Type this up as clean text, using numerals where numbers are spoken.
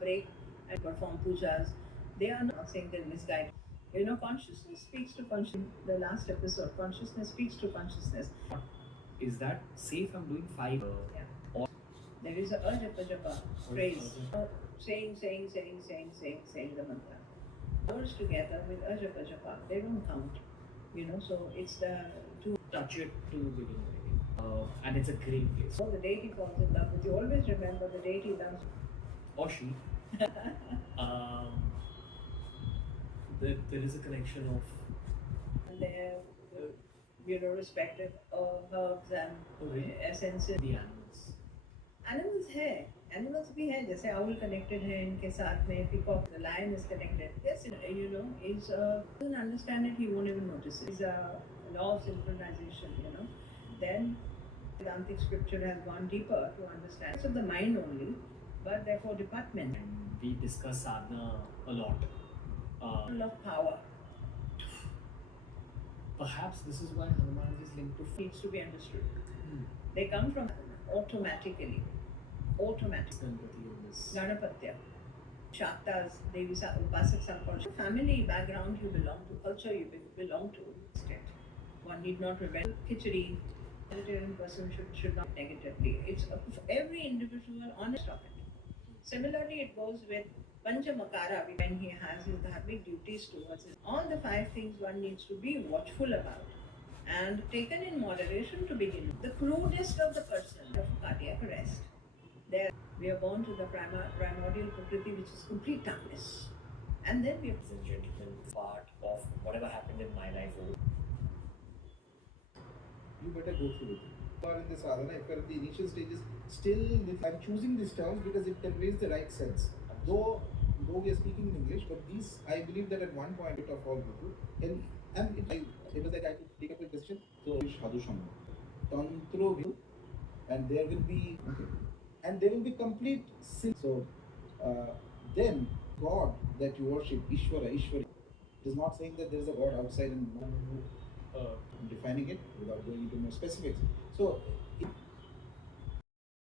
break and perform pujas. They are not saying they're misguided. Consciousness speaks to consciousness. The last episode, consciousness speaks to consciousness. Is that safe? I'm doing 5. Yeah. Or There is a japa phrase. Saying the mantra. Words together with japa, they don't count. So it's the two. touch it to begin with. And it's a great place. So the deity falls in love with you. Always remember the deity loves you. Or she. There is a connection of. And they're, respective herbs and essences. The animals. Animals है, animals भी हैं, जैसे owl connected है इनके साथ में, peacock, the lion is connected. Yes, is doesn't understand it, he won't even notice it. It's a law of synchronization, Then Vedantic scripture has gone deeper to understand. It's of the mind only, but therefore department. And we discuss sadhana a lot. Full of power. Perhaps this is why Hanuman is linked to Needs to be understood. They come from automatically. Ganapatya. Shaktas, Devi Upasak Sampurna. Family background you belong to, culture you belong to. One need not rebel. Khichdi. Vegetarian person should not negatively. It's every individual honest of it. Similarly, it goes with Panchamakara when he has his dharmic duties towards it. All the 5 things one needs to be watchful about and taken in moderation to begin with. The crudest of the person of cardiac arrest. There we are born to the primordial Prakriti, which is complete darkness. And then we are the gentleman part of whatever happened in my life. You better go through it. You are in the sadhana, if you are in the initial stages, still I'm choosing these terms because it conveys the right sense. Though we are speaking in English, but these, I believe that at one point of all people, and it was like I could take up a decision. So Sadhu Sangha, Tantra, and there will be complete sin. So then God that you worship, Ishvara, it is not saying that there is a God outside and defining it without going into more specifics. So